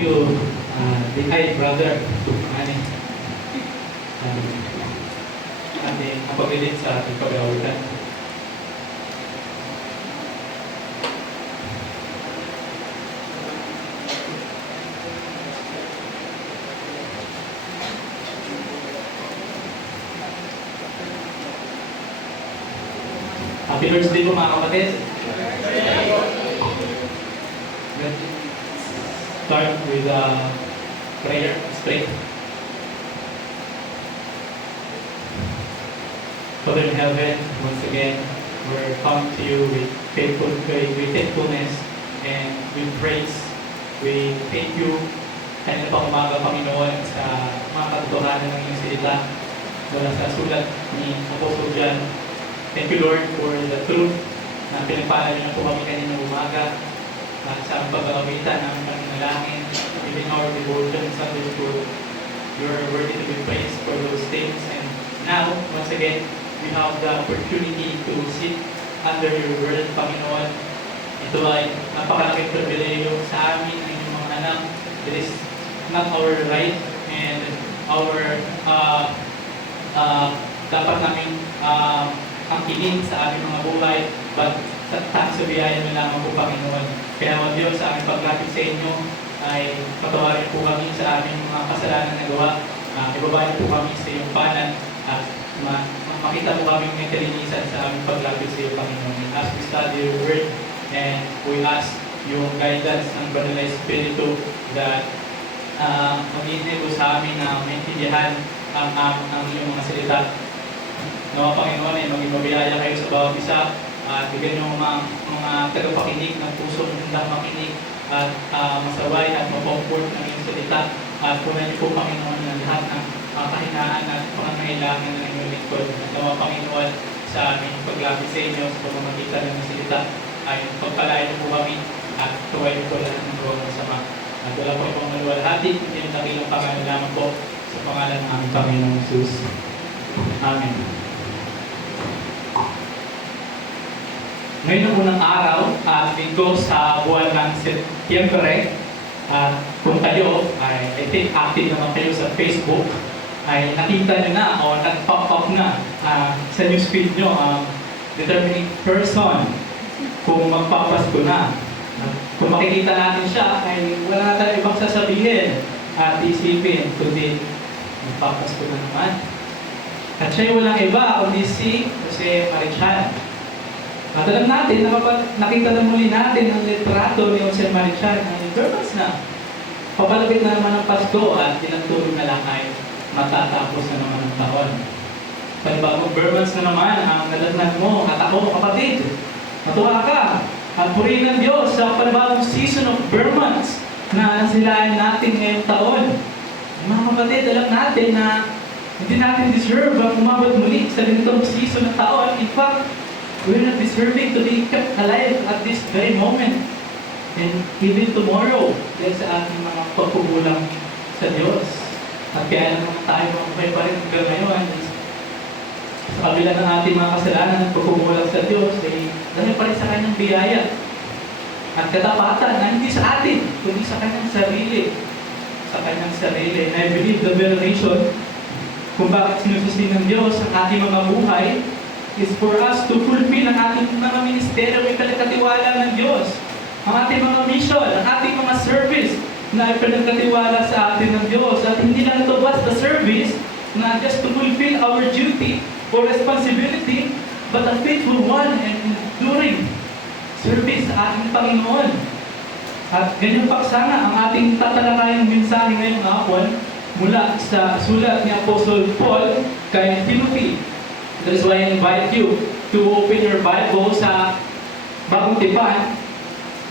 to the high brother ani ating kapag-lead sa ating pag-aawitan. Happy birthday po mga kapatid. Let's start with prayer. Let's pray. Father in heaven, once again, we're coming to you with faithfulness and with praise. We thank you kanina pang umaga, Panginoon, sa mga katotohanan ng iyong salita mula sa sulat ni Apostol John. Thank you, Lord, for the truth na pinagpala niyo na po kami kanina umaga sa pag-aawitan ng pananalangin, even our devotion, Sunday school. You're worthy to be praised for those things. And now, once again, we have the opportunity to sit under your word, Panginoon. Ito ay napakalaking pribileyo sa amin ng inyong mga anak. It is not our right and our dapat namin angkinin sa aming mga buhay, but sa biyaya mo lamang po, Panginoon. Kaya mga Diyos, sa aming paglapit sa inyo ay patawarin po kami sa aming mga kasalanan na gawa. Ibabayan po kami sa iyong panan at makita po kami may kalinisan sa aming paglapit sa iyo, Panginoon. As we study your word and we ask yung guidance ng Banal na Espiritu that mag-inebo sa amin na maintindihan ang iyong mga salita. Nawa, Panginoon, ay maging mabiyaya kayo sa bawat isa at bigyan nyo mga tagapakinig ng puso ng handang makinig at masaway at mapomfort ng iyong salita at punan niyo po, Panginoon, ng lahat ng kahinaan at pangangailangan ng inyong lingkod. At nawa, Panginoon, sa aming paglapit sa inyo sa pamamagitan ng salita ay pagpalain niyo po kami at tuway niyo po lahat ng gawang masama. At wala po itong maluwalhati, hindi yung dakilang pangalan lamang po sa pangalan ng aming Panginoong Jesus. Amen. Ngayon ang unang araw at linggo sa buwan ng Setyembre, kung kayo ay I think active naman kayo sa Facebook, ay nakita nyo na o nag-pop up na sa newsfeed nyo determining person kung magpapasko na. Kung makikita natin siya, ay wala na tayo ibang sasabihin at isipin, kundi magpapasko na naman. At siya walang iba kundi si Jose Marichal. At alam natin na kapag nakita na muli natin ang litrato ni Jose Marichal ay Burmans na. Papalapit na naman ang Pasko at ilang tulog na lang ay matatapos na naman ang taon. Panibagong Burmans na naman ang nadatnan mo at ako, kapatid. Matuwa ka at purihin ng Diyos sa panibagong season of Burmans na nasilayan natin ngayong taon. Mga kapatid, alam natin na hindi natin deserve ang umabot muli sa ganitong season ng taon. In fact, we're not deserving to be kept alive at this very moment. And even tomorrow, dahil sa ating mga pagkukulang sa Diyos. At kaya naman tayo mga pa rin hanggang ngayon. Sa kabila ng ating mga kasalanan at pagkukulang sa Diyos, ay dahil pa rin sa kanyang biyaya. At katapatan na hindi sa atin, kundi sa kanyang sarili. Sa kanyang sarili. And I believe the very reason kung bakit sinusustain ng Diyos ang ating mga buhay is for us to fulfill ang ating mga ministeryo ay pinagkatiwala ng Diyos. Ang ating mga mission, ang ating mga service na pinagkatiwala sa atin ng Diyos. At hindi lang ito basta service na just to fulfill our duty or responsibility, but a faithful one and enduring service sa ating Panginoon. At ganyan paksana ang ating tatalakayang mensahe ngayong hapon mula sa sulat ni Apostol Paul kay Timothy. That is why I invite you to open your Bible sa Bagong Tipan,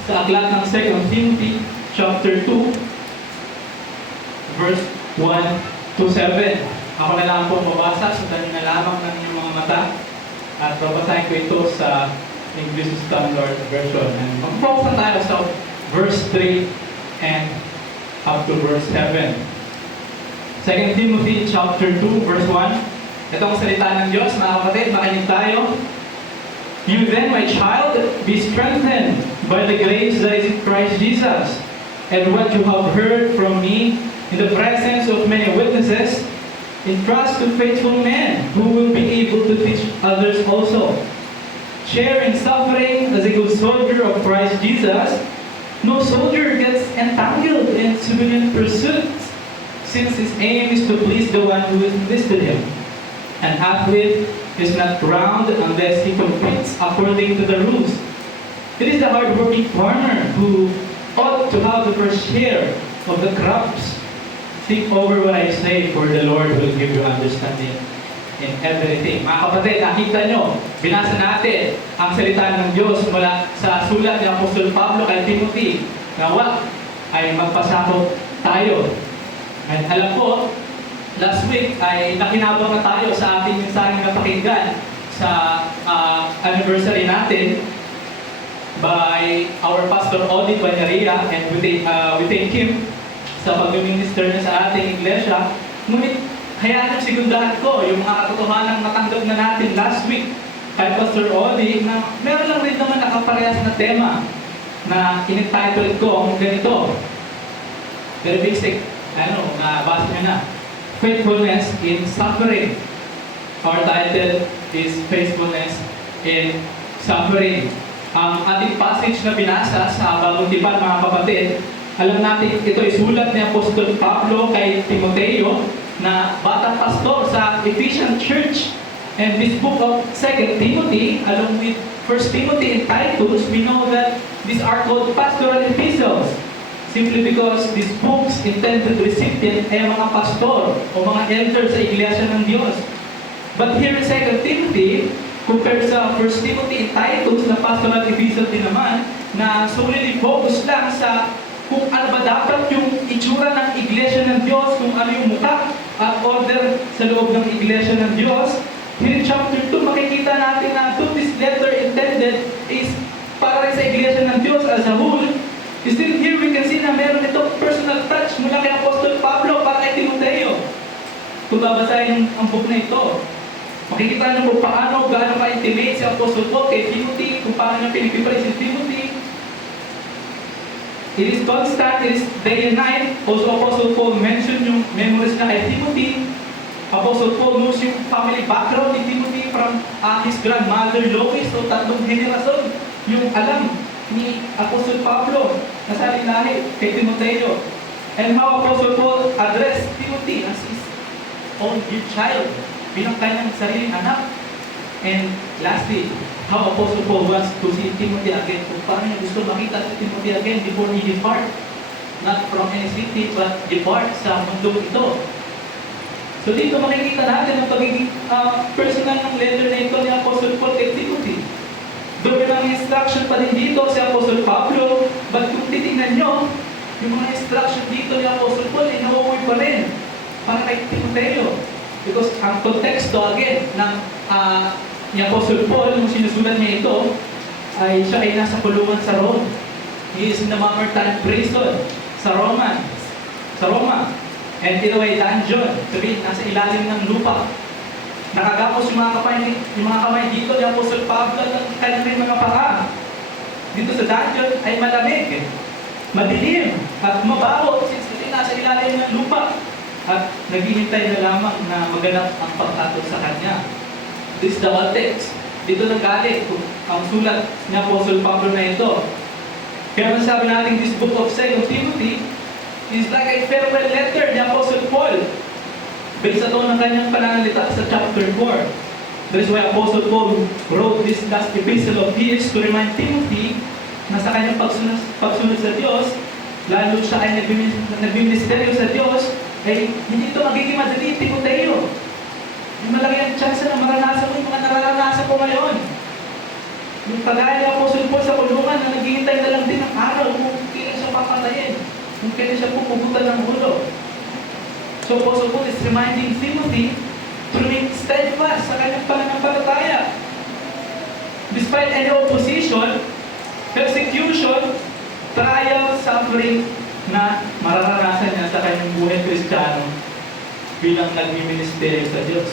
sa aklat ng 2 Timothy chapter 2, verse 1 to 7. Ako na lang po mabasa, sundan na lamang ng inyong mga mata. At babasahin ko ito sa English Standard Version. And mag-focus na tayo sa verse 3 and up to verse 7. 2 Timothy chapter 2, verse 1. Ito ang salita ng Diyos, mga kapatid, makinig tayo. You then, my child, be strengthened by the grace that is in Christ Jesus, and what you have heard from me in the presence of many witnesses, entrust to faithful men who will be able to teach others also. Share in suffering as a good soldier of Christ Jesus. No soldier gets entangled in civilian pursuits, since his aim is to please the one who enlisted him. An athlete is not crowned unless he competes according to the rules. It is the hard-working farmer who ought to have the first share of the crops. Think over what I say, for the Lord will give you understanding in everything. Mga kapatid, nakita nyo, binasa natin ang salita ng Diyos mula sa sulat ni Apostol Pablo kay Timothy. Nawa ay magpasakop tayo. At alam ko, last week ay nakinabang na tayo sa ating mensaheng napakinggan sa anniversary natin by our Pastor Odie Banyaria, and we thank him sa pag-minister niya sa ating iglesia. Ngunit hayaan ang sigundahan ko yung mga katotohanan natanggap na natin last week kay Pastor Odie, na meron lang rin naman nakaparehas na tema na in-entitled ko ang ganito. Very basic, basa niyo na. Faithfulness in Suffering. Our title is Faithfulness in Suffering. Ang ating passage na binasa sa Bagong Tipan, mga kapatid, alam natin ito ay sulat ni Apostol Pablo kay Timoteo, na batang pastor sa Ephesian Church. And this book of 2 Timothy, along with 1 Timothy and Titus, we know that these are called pastoral epistles. Simply because these books intended recipient ay mga pastor o mga elder sa iglesia ng Diyos. But here in 2 Timothy, compared sa 1 Timothy and Titus na pastoral epistle din naman, na solely focus lang sa kung ano ba dapat yung itsura ng iglesia ng Diyos, kung ano yung mukha at order sa loob ng iglesia ng Diyos. Here in chapter 2, makikita natin na this letter intended is para rin sa iglesia ng Diyos as a whole. Still here we can see na meron itong personal touch mula kay Apostol Pablo para kay Timoteo. Kung babasahin ang book na ito, makikita niyo kung paano, gaano ka-intimate si Apostol Paul kay Timothy, kung paano niya pinipipray si Timothy. It is constant, it is day and night. Also, Apostle Paul mentioned yung memories na kay Timothy. Apostle Paul knows yung family background ni Timothy from his grandmother Lois, so 3 henerasyon yung alam ni Apostle Pablo na sa lahi kay Timoteo. And how Apostle Paul addressed Timothy as his own dear child, bilang kanyang sariling anak. And lastly, how Apostle Paul wants to see Timothy again, kung paano niya gusto makita si Timothy again before he depart, not from any city, but depart sa mundo ito. So dito makikita natin ang pagiging personal ng letter na ito ni Apostle Paul kay Timothy. Doon may mga instruction pa din dito si Apostle Pablo, but kung titingnan nyo, yung mga instruction dito ni Apostle Paul, nauuwi pa rin para kay Timoteo. Because ang konteksto again ng ni Apostle Paul, nung sinusulat niya ito, ay siya ay nasa kulungan sa Rome. He is in the Mamertine prison sa Roma. And in a way, dungeon. Sabihin, nasa ilalim ng lupa. Nakagapos yung mga kamay dito ni Apostle Pablo at ang kanyang mga paa. Dito sa dungeon ay malamig, madilim, at mabaho since nasa ilalim ng lupa. At naghihintay na lamang na maganap ang pagkatol sa kanya. This is the text. Dito nanggaling ang sulat ni Apostle Pablo na ito. Kaya masasabi natin, this book of 2 Timothy is like a farewell letter ni Apostle Paul. Based sa ito ng kanyang pananalita sa chapter 4. That is why Apostle Paul wrote this last epistle of his to remind Timothy na sa kanyang pagsunod sa Diyos, lalo siya ay nagministeryo sa Diyos, ay hindi ito magiging madali, Timoteo. Yung malaki ang chance na maranasan mo yung mga nararanasan ko ngayon. Yung kagaya ni Apostle Paul sa kulungan na naghihintay na lang din ng araw kung kailan siya papatayin, kung kailan siya pupugutan ng ulo. So Apostle Paul is reminding Timothy to remain steadfast sa kanyang pananampalataya. Despite any opposition, persecution, trial, suffering na mararanasan niya sa kanyang buhay Kristiyano bilang nagmi-ministeryo sa Diyos.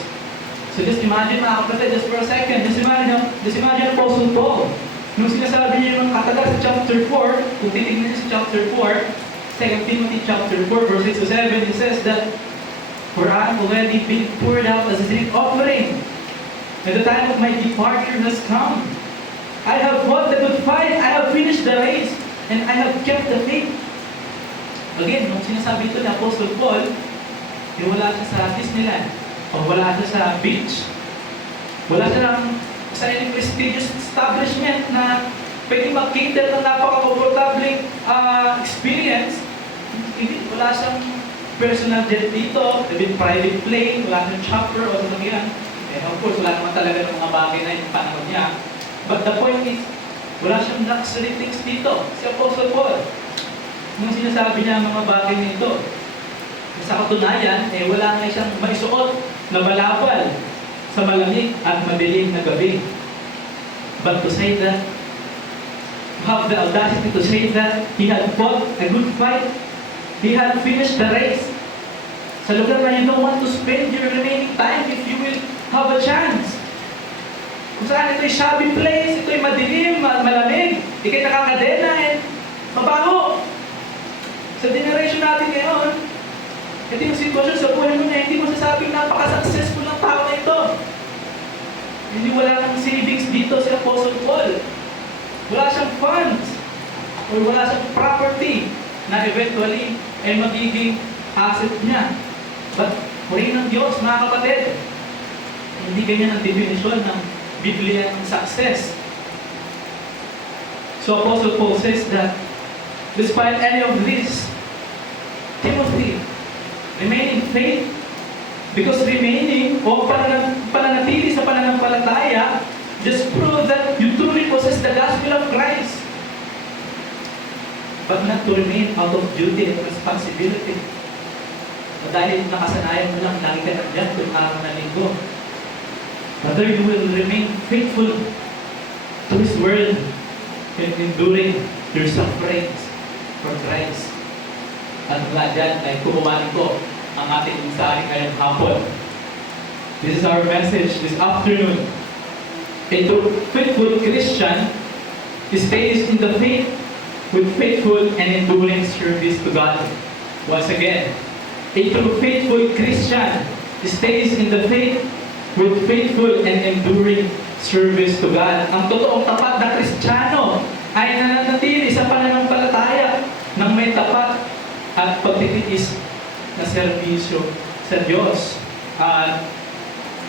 So just imagine, mga kapatid, just for a second, just imagine Apostle Paul. Nung sinasabi niya yung katagal sa chapter 4, kung titignan niyo sa chapter 4, 2 Timothy chapter 4, verse 6 to 7, it says that, "For I am already been poured out as a drink offering, and the time of my departure has come. I have fought the good fight, I have finished the race, and I have kept the faith." Again, nung sinasabi ito ni Apostle Paul, wala siya sa Disneyland, o wala siya sa beach, wala siya sa any prestigious establishment na pwede mag-cater ng napaka-comfortable experience. Hindi, wala siyang personal jet dito, maybe private plane, wala siyang chopper o ano yan. And of course, wala naman talaga ng mga bagay na yung panahon niya. But the point is, wala siyang luxury things dito. Si Apostle Paul, nung sinasabi niya ang mga bagay nito, sa katunayan, wala nga siyang maisuot na balabal sa malamig at madilim na gabi. But to say that, have the audacity to say that he had fought a good fight, he had finished the race. Sa lugar na you don't want to spend your remaining time if you will have a chance. Kung saan ito'y shabby place, ito'y madilim, malamig, ikay nakakadena, mabaho. Sa generation natin ngayon, ito yung sitwasyon sa buhay mo na hindi mo sasabing napaka-successful ng tao na ito. Hindi wala nang savings dito si Apostle Paul. Wala siyang funds or wala siyang property na eventually ay magiging asset niya. But purihin ng Diyos, mga kapatid, hindi ganyan ang definition ng Biblia ng success. So Apostle Paul says that despite any of this, Timothy, remain in faith, because remaining o pananatili sa pananampalataya just prove that you truly possess the gospel of Christ, but not to remain out of duty and responsibility. O dahil nakasanayan mo lang, lagi ka nandiyan kung araw na linggo. Rather, you will remain faithful to His Word and enduring your sufferings for Christ. At mula dyan ay kumuhanin ko ang ating mensahe ngayong hapon. This is our message this afternoon. A faithful Christian stays in the faith with faithful and enduring service to God. Once again, a true faithful Christian stays in the faith with faithful and enduring service to God. Ang totoong tapat na Kristiyano ay nananatili sa pananampalataya ng may tapat at pagtitiis na serbisyo sa Diyos.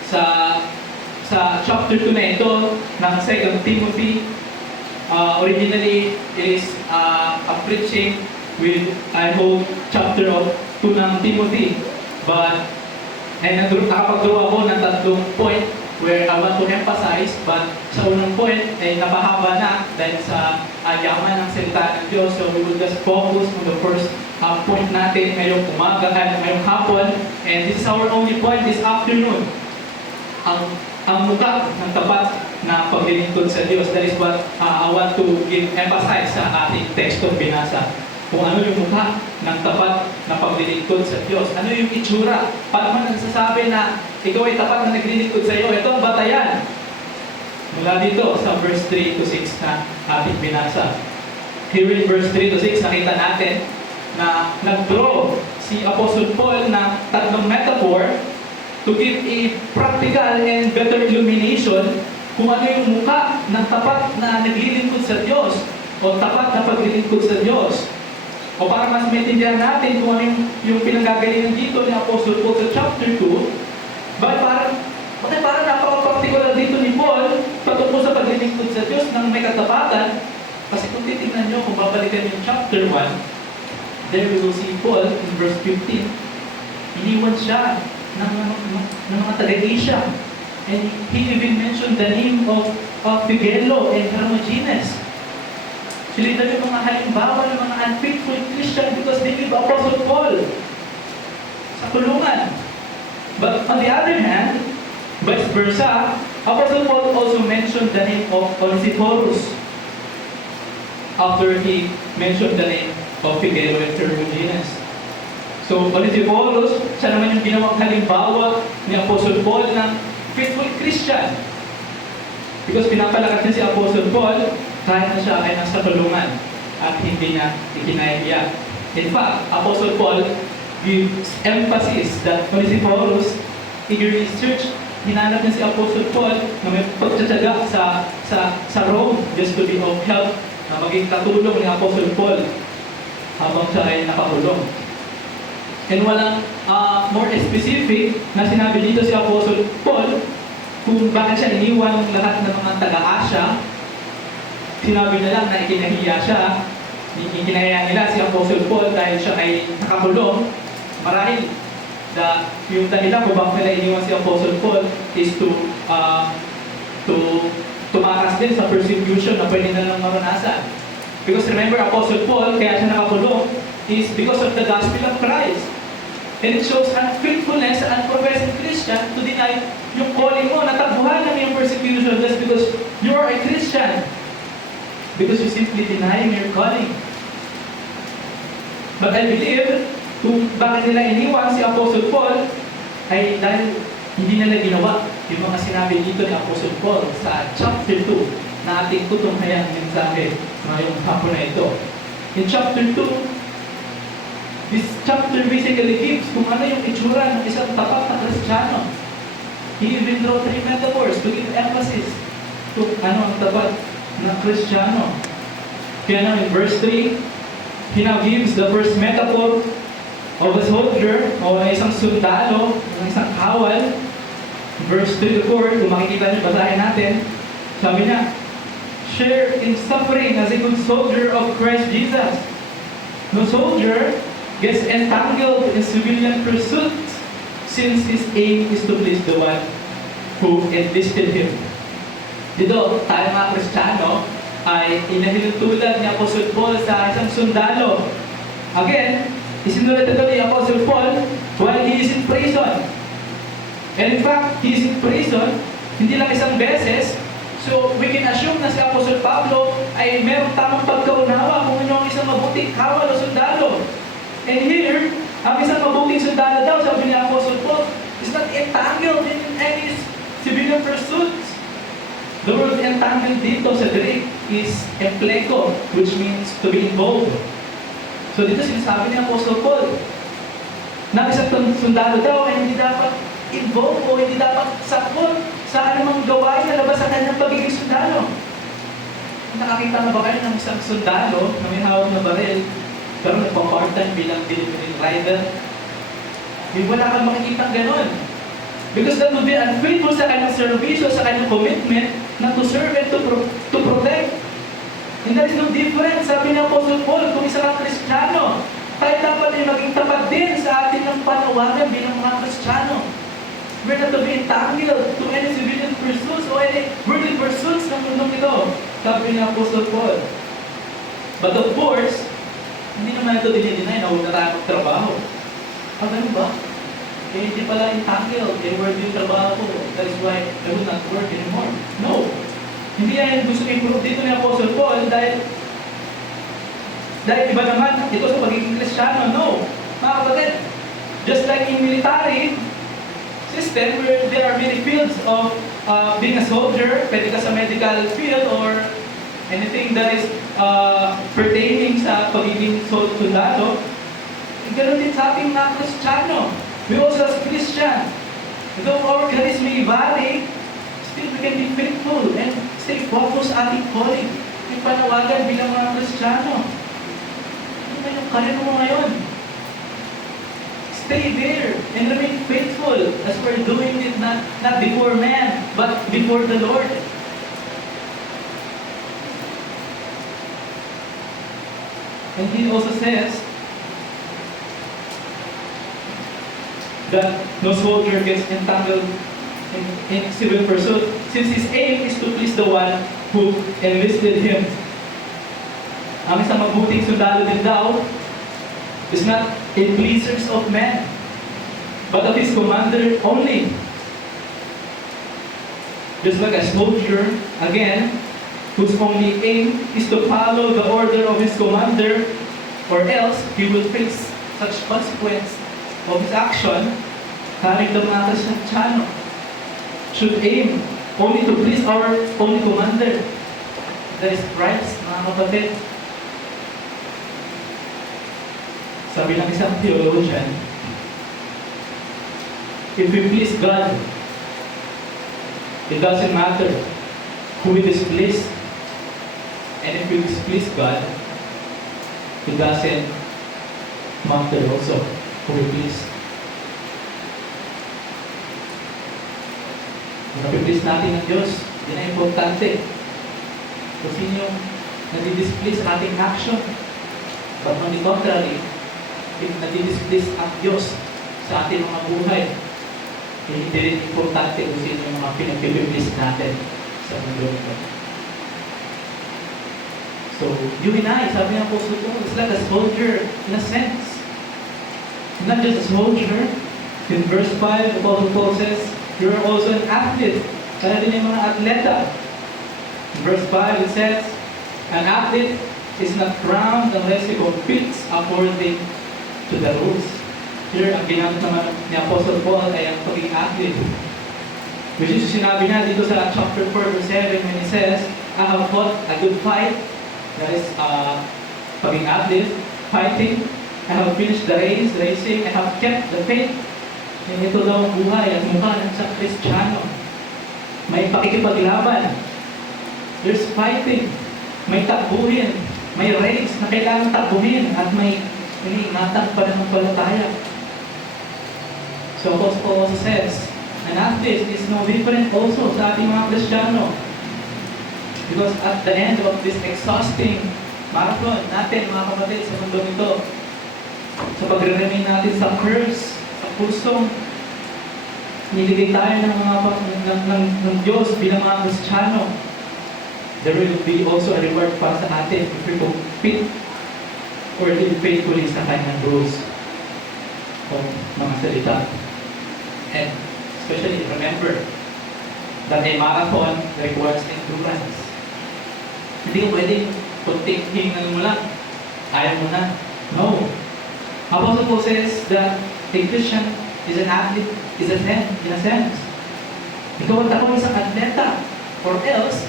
Sa chapter 2 na ito ng 2 Timothy, originally it is a preaching with, I hope, chapter 2 ng Timothy. But, nakapag-draw ako ng tatlong point where I want to emphasize, but sa unang point ay napahaba na dahil sa yaman ng salita ng Diyos. So we will just focus on the first point natin ngayong umaga, ngayong hapon. And this is our only point this afternoon. Ang mukha ng tapat na paglilingkod sa Diyos. That is what I want to emphasize sa ating tekstong binasa. Kung ano yung mukha ng tapat na paglilingkod sa Diyos. Ano yung itsura? Paano man nagsasabi na ikaw ay tapat na naglilingkod sa iyo? Ito ang batayan. Mula dito sa verse 3 to 6 na ating binasa. Here in verse 3 to 6, nakita natin na nag-draw si Apostle Paul na tatlong metaphor to give a practical and better illumination kung ano yung mukha ng tapat na naglilingkod sa Diyos o tapat na paglilingkod sa Diyos. O para mas maintindihan natin kung ano yung pinanggagalingan dito ni Apostle Paul sa chapter 2, bakit parang napaka-practical dito ni Paul patungkol sa paglilingkod sa Diyos ng may katapatan. Kasi kung titignan nyo, kung babalikan yung chapter 1, there we will see Paul in verse 15. Iniwan siya ng mga taga-Asia. And he even mentioned the name of Phigelo and Hermogenes. Sila yung mga halimbawa ng mga unfaithful Christian because they leave Apostle Paul sa kulungan. But on the other hand, vice versa, Apostle Paul also mentioned the name of Onesiphorus after he mentioned the name of Phigelo and Hermogenes. So, Onesiphorus, siya naman yung ginawang halimbawa ni Apostle Paul ng faithful Christian. Because pinapalakas niya si Apostle Paul kahit na siya ay nasa kulungan at hindi niya ikinahiya. In fact, Apostle Paul gives emphasis that Onesiphorus eagerly searched. Hinanap niya si Apostle Paul na may pagtsatsaga sa Rome just to be of help, na maging katulong ni Apostle Paul habang siya ay nakakulong. And walang more specific na sinabi dito si Apostle Paul kung bakit siya iniwan ng lahat ng mga taga-Asya. Sinabi na lang na ikinahiya siya. Ikinaya nila si Apostle Paul dahil siya ay nakakulong. Marahil yung dahilan kung bakit nila iniwan si Apostle Paul is to tumakas din sa persecution na pwede na lang maranasan. Because remember, Apostle Paul, kaya siya nakakulong, is because of the gospel of Christ. And it shows unfaithfulness sa unprofessing Christian to deny yung calling mo, natakbuhan ng yung persecution just because you are a Christian. Because you simply deny your calling. But I believe, kung bakit nila iniwan si Apostle Paul, ay dahil hindi nila ginawa yung mga sinabi dito ni Apostle Paul sa chapter 2 na ating tutunghayan mensahe ngayong hapon na ito. In chapter 2, this chapter basically gives kung ano yung itsura ng isang tapat na Kristiyano. He even wrote 3 metaphors to give emphasis to ano ang tapat na Kristiyano. Kaya na in verse 3, he now gives the first metaphor of a soldier o isang sundalo, isang kawal. Verse 3 to 4, kung makikita niyo, basahin natin. Sabi niya, share in suffering as a good soldier of Christ Jesus. No soldier gets entangled in civilian pursuits since his aim is to please the one who enlisted him. Dito, tayo mga Kristiyano ay inahilutulad ni Apostle Paul sa isang sundalo. Again, isinulat ito ni Apostle Paul while he is in prison. And in fact, he is in prison, hindi lang isang beses. So, we can assume na si Apostle Pablo ay merong tamang pagkaunawa kung ano ang isang mabuting kawal o sundalo. And here, ang isang mabuting sundalo daw, sabi ni Apostle Paul, is not entangled in any civilian pursuits. The word entangled dito sa Greek is empleko, which means to be involved. So dito sinasabi ni Apostle Paul na isang sundalo daw ay hindi dapat involved o hindi dapat sakot sa anumang gawain na labas sa kanyang pagiging sundalo. Nakakita na ba kayo ng isang sundalo na may hawak na baril pero nagpa-part-time bilang delivery rider? Wala kang makikita ganon. Because that would be unfaithful sa kanyang servisyo, sa kanyang commitment na to serve and to protect. And there is no difference, sabi ni Apostle Paul, kung isa kang Kristiyano, tayo dapat ay maging tapat din sa atin ng panawagan bilang mga Kristiyano. We're not to be entangled to any civilian pursuits o any worldly pursuits ng mundong ito, sabi ni Apostle Paul. But of course, hindi naman ito dinidinay na huwag na tayo magtrabaho. Ganun ba? Hindi pala entangled, worldly yung trabaho ko. That is why I will not work anymore. No! Hindi yan gusto i-prove dito ni Apostle Paul dahil iba naman ito sa pagiging Kristiyano. No! Mga kapatid, just like in military system where there are many fields of being a soldier, pwede ka sa medical field or anything that is pertaining sa pagiging sundalo, ganoon din sa ating mga Kristiyano. We also as Christian, though our charisma may vary, still we can be faithful and stay focused sa ating calling. Yung panawagan bilang mga Kristiyano. Ano ba yung karir mo ngayon? Stay there and remain faithful as we're doing it not before man, but before the Lord. And he also says that no soldier gets entangled in civil pursuit since his aim is to please the one who enlisted him. Ang isang mabuting sundalo din daw is not a pleasers of men, but of his commander only. Just like a soldier, again, whose only aim is to follow the order of his commander, or else he will face such consequence of his action. Kahit ang mga Kristiyano should aim only to please our only commander, that is Christ, mga kapatid. Sabi ng isang theologian, if we please God, it doesn't matter who we displease. And if we displease God, it doesn't matter also who we please. Kung napiplease natin ng Diyos, yun ang importante. Kung sino yung nadidisplease sa ating action. But on the contrary, if nadidisplease ang Diyos sa ating mga buhay, hindi rin importante kung sino yung mga pinagpiplease natin sa mundo ito. So, you and I, sabi ng Apostle Paul, it's like a soldier in a sense. Not just a soldier. In verse 5, Apostle Paul says, you're also an athlete. Kaya din yung mga atleta. In verse 5, it says, an athlete is not crowned unless he competes according to the rules. Here, ang ginamit naman ni Apostle Paul ay ang pagiging athlete. Which is sinabi na dito sa chapter 4, verse 7, when he says, I have fought a good fight. That is, pagiging athlete, fighting. I have finished the race, racing. I have kept the faith. And ito daw ang buhay at mukha ng isang Kristiyano. May pakikipaglaban. There's fighting. May takbuhin. May race na kailangan takbuhin. At may iniingatan pa ng palataya. So Apostle Paul also says, an athlete is no different also sa ating mga Kristiyano. Because at the end of this exhausting marathon natin, mga kapatid, sa mundo nito, sa pagre-remain natin sa curse, sa pusong niligay tayo ng Diyos bilang mga Kristiyano, there will be also a reward para sa atin if we compete or live faithfully sa kanyang rules o mga salita. And especially remember that a marathon requires endurance. Hindi ko pwedeng kunting mo lang, ayaw mo na. No. Apostle Paul says that a Christian is an athlete, is a sense, in a sense. Ikaw at ako isang atleta, or else,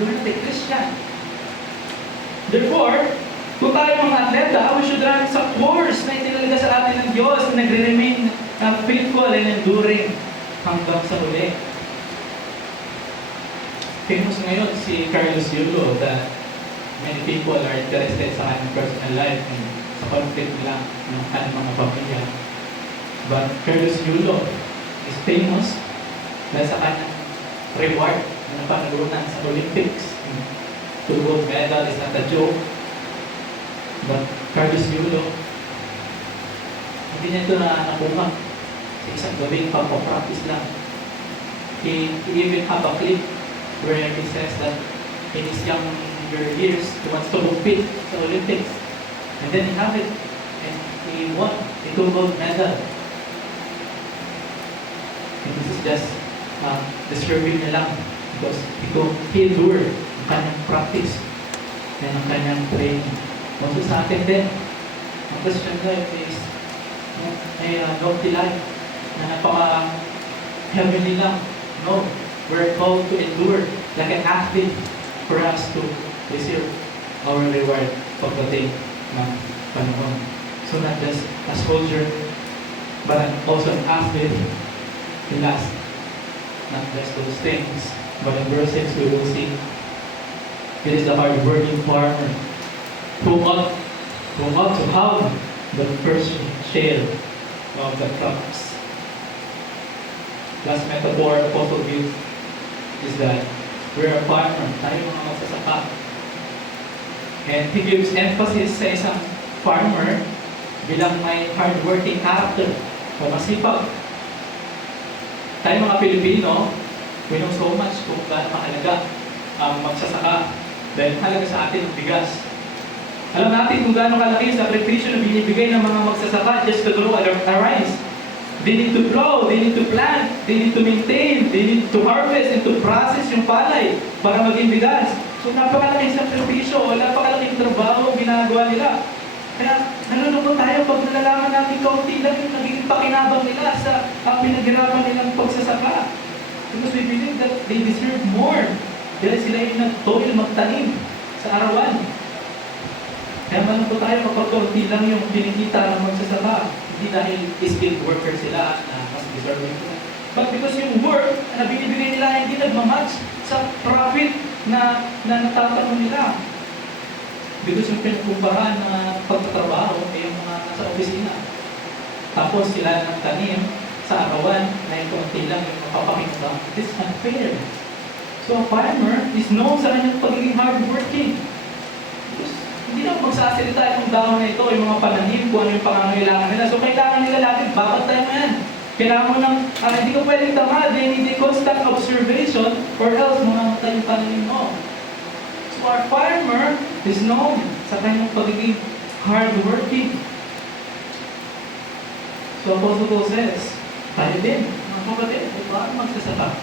you're not a Christian. Therefore, kung tayo mga atleta, we should run sa course na itinalaga sa atin ng Diyos na nagre-remain faithful and enduring hanggang sa huli. Famous ngayon si Carlos Yulo that many people are interested sa kanyang personal life and sa conflict nila ng kanyang mga pamilya. But Carlos Yulo is famous dahil sa kanyang reward na napanalunan sa Olympics. The gold medal is not a joke. But Carlos Yulo, hindi niya ito nakuha sa isang gawing pagpapractice lang. He even have a clip where he says that in his younger years, he wants to compete sa Olympics. And then he have it. And he won a gold medal. And this is just disturbing niya lang because he endured ang kanyang practice and ang kanyang training. Also sa atin din, ang Christian life is a lofty life na napaka-heavenly lang. No, we're called to endure like an athlete for us to receive our reward pagdating ng panahon. So not just a soldier, but also an athlete. And last, not just those things, but in verse 6 we will see it is the hard-working farmer who ought to have the first share of the crops. Last metaphor Apostle gives is that we're a farmer, tayo mga magsasaka. And he gives emphasis sa isang farmer bilang may hard-working character o masipag. Tayo mga Pilipino, we know so much kung gaano mahalaga ang magsasaka dahil mahalaga sa atin ang bigas. Alam natin kung gaano kalaki sa sakripisyo na binibigay ng mga magsasaka just to grow a rice. They need to plow, they need to plant, they need to maintain, they need to harvest and to process yung palay para maging bigas. So napakalaking sakripisyo, napakalaking trabaho ginagawa nila. Kaya nalulungkot tayo pag nalalaman natin kaunti lang yung nagiging pakinabang nila sa pinaghirapan nilang pagsasaka. Because we believe that they deserve more dahil sila yung nag-toil magtanim sa arawan. Kaya malungkot tayo kapag konti lang yung kinikita ng magsasaka. Hindi dahil skilled worker sila na mas deserving sila. But because yung work na binibigay nila hindi nagmamatch sa profit na natatanong nila. Because yung pinagkumpara na pagtatrabaho ay yung mga nasa opisina. Tapos sila nagtanim sa arawan na yung konti lang yung mapapakinabang. This is unfair. So a farmer is known sa kanyang pagiging hardworking. Hindi lang magsasalita itong dahon na ito, yung mga pananim, kung ano yung pangangailangan nila. So kailangan nila lagi, babantayan mo yan. Kailangan mo ng, hindi ka pwedeng tamad, they need a constant observation or else mamamatay yung pananim mo. So our farmer is known sa kanyang pagiging hardworking. So Apostle Paul says, tayo din, mga kapatid, paano magsasaka?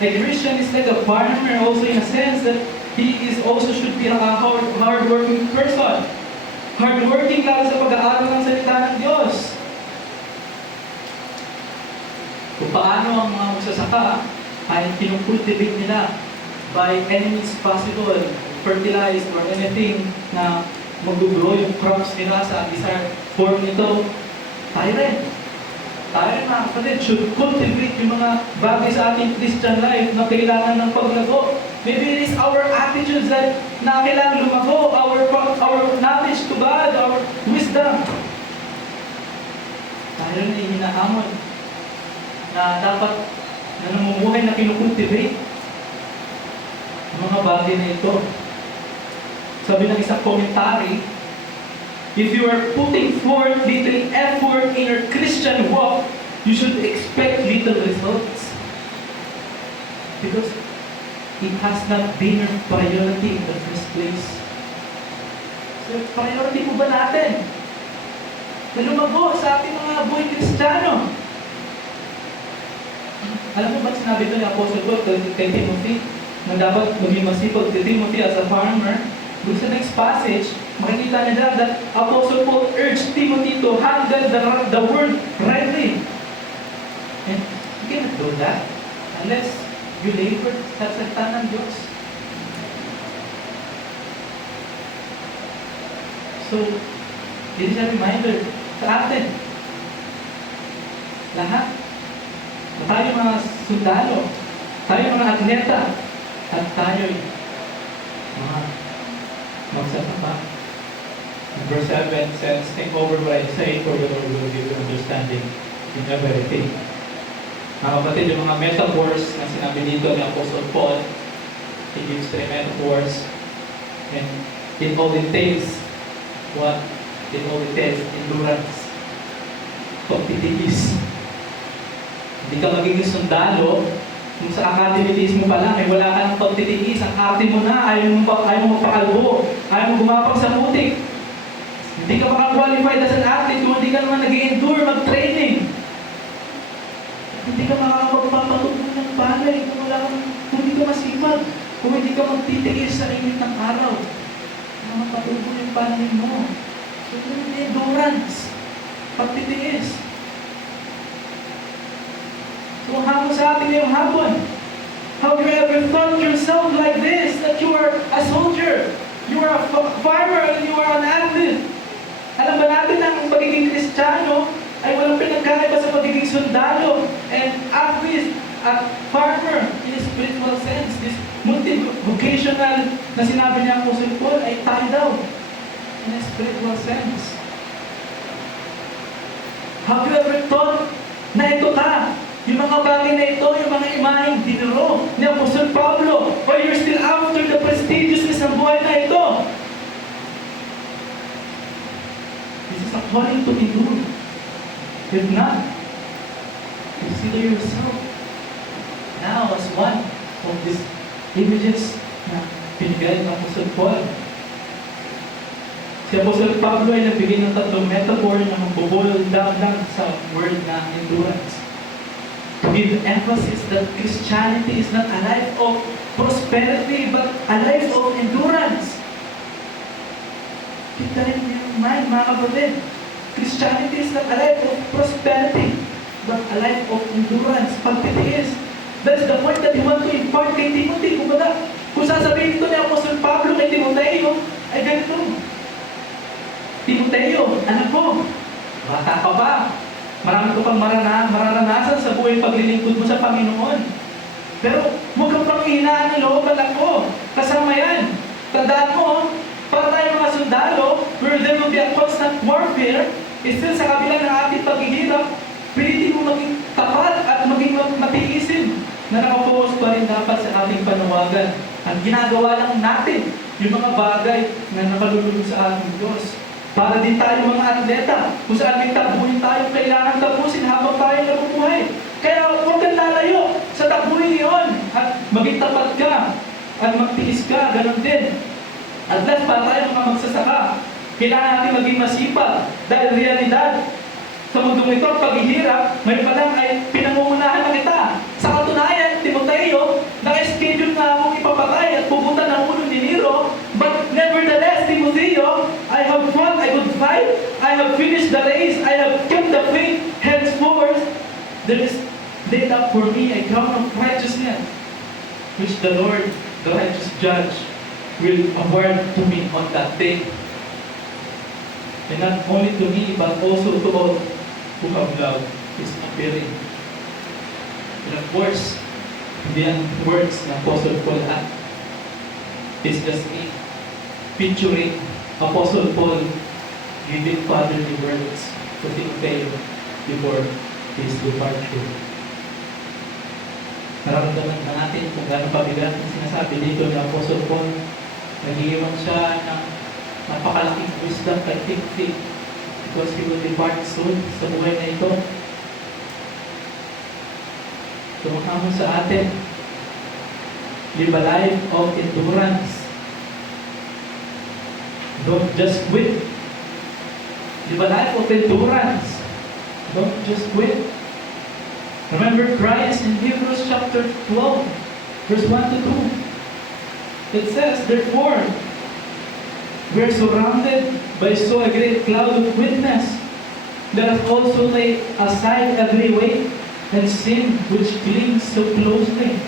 A Christian is like a farmer also in a sense that he is also should be a hardworking person. Hardworking lalo sa pag-aaral ng salita ng Diyos. Kung paano ang mga magsasaka ay kinukultivate nila by any means possible, fertilized or anything na mag-grow yung crops nila sa desired form nito. Tayo rin mga kapatid, should cultivate yung mga bagay sa ating Christian life na kailangan ng paglago. Maybe it is our attitudes that na kailangan lumago, our knowledge to God, our wisdom. Tayo rin ay hinahamon na dapat na namumuhay na kinukultivate ang mga bagay na ito. Sabi ng isang commentary, if you are putting forth little effort in your Christian walk, you should expect little results. Because it has not been your priority in the first place. So, priority po ba natin na lumago sa ating mga buhay Kristiyano? Alam mo ba sinabi ito ni Apostle Paul kay Timothy na dapat maging masipag si Timothy as a farmer? Doon sa next passage, makikita nila that Apostle Paul urged Timothy to handle the word rightly. And you cannot do that unless you labor sa salita ng Diyos. So, it is a reminder sa atin. Lahat. Tayo mga sundalo, tayo mga atleta, at tayo'y mga magsasaka. Verse 7 says, think over what I say, for the Lord will give you understanding in everything. Mga kapatid, yung mga metaphors na sinabi dito ni Apostle Paul, he gives three metaphors, and it all entails what? It all entails endurance, pagtitiis. Hindi ka magiging sundalo kung sa academy mo pa lang, wala ka ng pagtitiis, ang arte mo na, ayaw mo mapakalbo, ayaw mo gumapang sa putik. Hindi ka makakwalified as an athlete kung hindi ka naman nag-endure mag-training. Hindi ka makakapagpapatuloy ng bagay kung hindi ka masipag, kung hindi ka magtitiis sa init ng araw. Makapatuloy yung pananim mo. So, endurance, pagtitiis. So, hamon sa atin ngayong hapon. Have you ever thought yourself like this, that you are a soldier, you are a farmer, and you are an athlete? Alam ba natin na ang pagiging Kristiyano ay walang pinagkaiba sa pagiging sundalo and athlete at farmer in a spiritual sense. This multi-vocational na sinabi niya ang Apostle Paul ay tayo daw in a spiritual sense. Have you ever thought na ito ka? Yung mga bagay na ito, yung mga imaheng dinuro ni Apostle Pablo, or you're still after the prestigiousness ng buhay na ito? This is according to endure. If not, consider yourself now as one of these images na pinigay ng Apostle Paul. Si Apostle Pablo ay nagbigay ng tatlong metaphor na magboboil down lang sa word na endurance. To give emphasis that Christianity is not a life of prosperity, but a life of endurance. Keep that in your mind, mga kapatid. Christianity is not a life of prosperity, but a life of endurance, pagtitiis. That's the point that you want to impart kay Timothy. Kung sasabihin ito ni Apostle Pablo kay Timoteo, ay ganito. Timoteo, anak ko, bata ka pa. Marami ko pang mararanasan sa buhay paglilingkod mo sa Panginoon. Pero huwag kang panghihinaan ng loob, anak ko. Kasama yan. Tandaan mo, para tayo mga sundalo, where there will be a constant warfare, still sa kabila ng ating paghihirap, pilitin mo maging tapat at maging matiisin na nakapokus pa rin dapat sa ating panawagan. At ginagawa lang natin yung mga bagay na nakalulunod sa ating Diyos. Para din tayo mga atleta, kung saan may tabuhin tayo, kailangan tapusin habang tayo nabubuhay. Kaya huwag kang lalayo sa tabuhin yun at maging tapat ka at magtiis ka, ganun din. At last, para tayo mga magsasaka, kailangan natin maging masipag dahil realidad sa mundong ito, paghihirap, ngayon pa lang ay pinangungunahan na kita. Sa katunayan, Timoteo, naka-schedule na akong ipapatay at pupunta ng ulo ni Nero, but nevertheless, Timoteo, I have fought a good fight, I have finished the race, I have kept the faith, henceforth, there is laid up for me a crown of righteousness, which the Lord, the righteous judge, will award to me on that day. And not only to me, but also to all who have loved His appearing. And of course, hindi ang words ng Apostle Paul at it's just me picturing Apostle Paul giving fatherly words to Timoteo before his departure. Nararamdaman na natin kung gaano pabigat ang sinasabi dito ng Apostle Paul. Nag-iwan siya ng napakalaking wisdom kay Timothy because he will depart soon sa buhay na ito. Tumakamon sa atin, live a life of endurance. Don't just quit. Live a life of endurance. Don't just quit. Remember Christ in Hebrews chapter 12, verse 1 to 2. It says, therefore, we are surrounded by so a great cloud of witness. Let us also lay aside every weight and sin which clings so closely.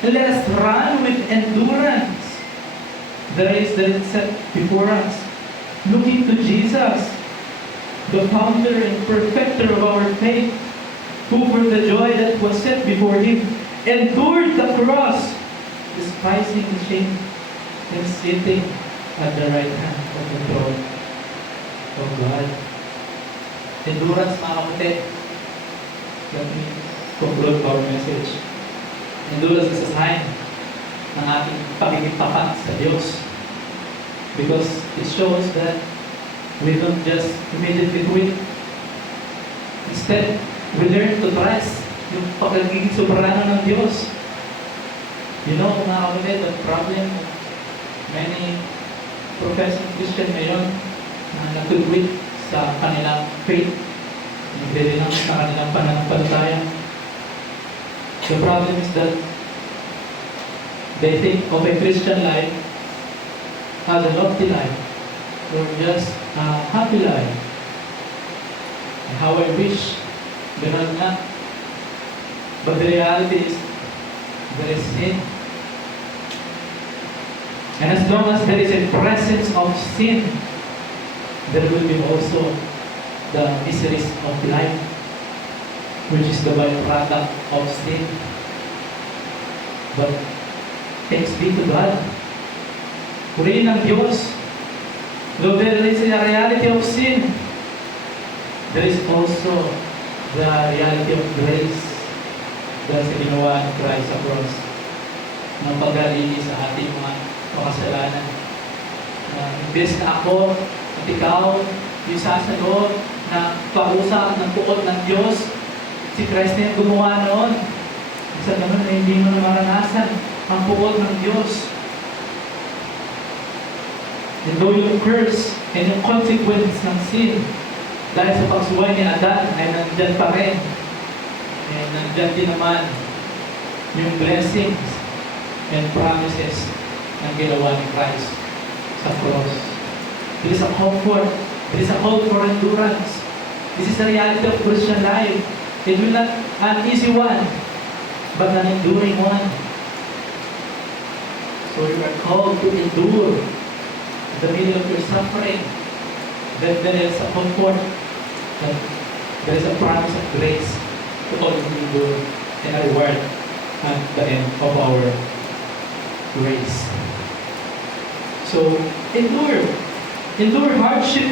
And let us run with endurance the race that is set before us, looking to Jesus, the founder and perfecter of our faith, who for the joy that was set before him endured the cross, despising the shame, and sitting at the right hand of the throne of God. Endurance, mga kapatid. Let me conclude our message. Endurance is a sign ng ating pagiging tapat sa Diyos. Because it shows that we don't just immediately quit. Instead, we learn to trust yung pagiging soberano ng Diyos. You know, mga kapatid, the problem of many professing Christian ngayon na nag-quit sa kanilang faith, nagre-renounce sa kanilang pananampalataya. The problem is that they think of a Christian life as a lofty life or just a happy life. And how I wish ganun na. But the reality is there is sin. And as long as there is a presence of sin, there will be also the miseries of life, which is the byproduct of sin. But thanks be to God. Purihin ng Diyos. Though there is a reality of sin, there is also the reality of grace dahil sa ginawa ni Christ sa cross ng paglilinis sa ating mga makasalanan. Imbes na ako at ikaw yung sasagot na pausap ng puot ng Diyos, si Christ na yung gumawa noon. Sa ganun na hindi mo na maranasan ang puot ng Diyos. And though yung curse and yung consequence ng sin dahil sa pagsuway ni Adan ay nandyan pa rin. And nandyan din naman yung blessings and promises ng ginawa ni Christ sa cross. There is a comfort. There is a hope for endurance. This is the reality of Christian life. It will not an easy one, but an enduring one. So you are called to endure in the middle of your suffering. that there is a comfort, that there is a promise of grace to all who endure and a reward at the end of our race. So, endure hardship,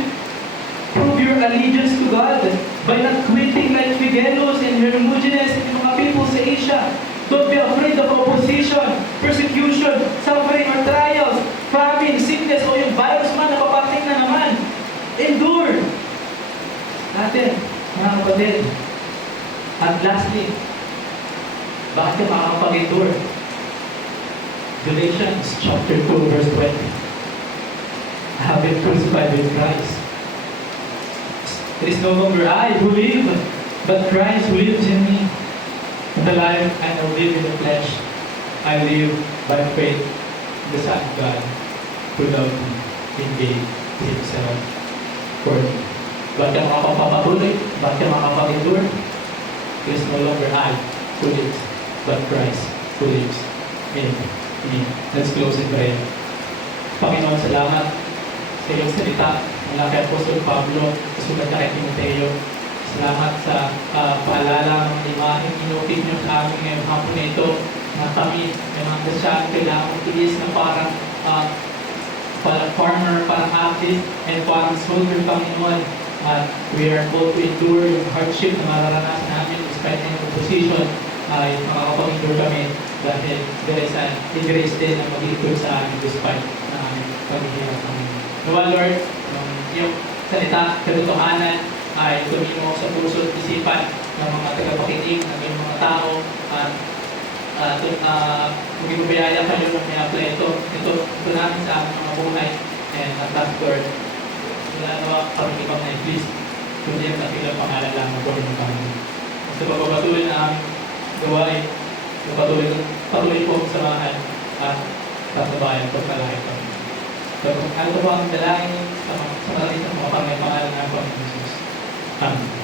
prove your allegiance to God by not quitting like Figelos and Hermogenes and yung mga people sa Asia. Don't be afraid of opposition, persecution, suffering or trials, famine, sickness, o yung virus man na papating na naman. Endure natin, mga kapatid. At lastly, bakit ka makakapag-endure? Galatians chapter 2 verse 20. I have been crucified with Christ. It is no longer I who live, but Christ who lives in me. The life I now live in the flesh, I live by faith in the Son of God, who loved me and gave Himself for me. Bakit ka makapagpapatuloy? Bakit ka makapag-endure? It is no longer I who lives, but Christ who lives in me. Let's close in prayer. Panginoon, salamat sa iyong salita mula kay Apostol Pablo, sulat kay Timoteo. Salamat sa paalala ng imaheng inukit niyo sa amin ngayong hapon na ito, na kami, yung mga Kristiyan, kailangan magtiis na parang farmer, parang athlete, and parang soldier, Panginoon. We are called to endure yung hardship na mararanasan namin despite any opposition. Makakapag-endure kami dahil there is an grace din na mag-endure sa amin despite na aming paghihirap namin. Nawa, Lord, yung salita, katotohanan, ay tumimo sa puso at isipan ng mga tagapakinig, ng iyong mga tao, at magigubiyaya kayo ng i-apply ito namin sa aming mga buhay. And at last, Lord, wala nawa parang ibang na please, kundi ang katilang pangalan lang ng buhay ng Panginoon. Sa pagpapatuloy na aming gawain, patuloy po ang samahan at pagbabayan pagkalahit kami. So, ano po ang dalangin sa mga pangalan ng Panginoon Jesus? Amen.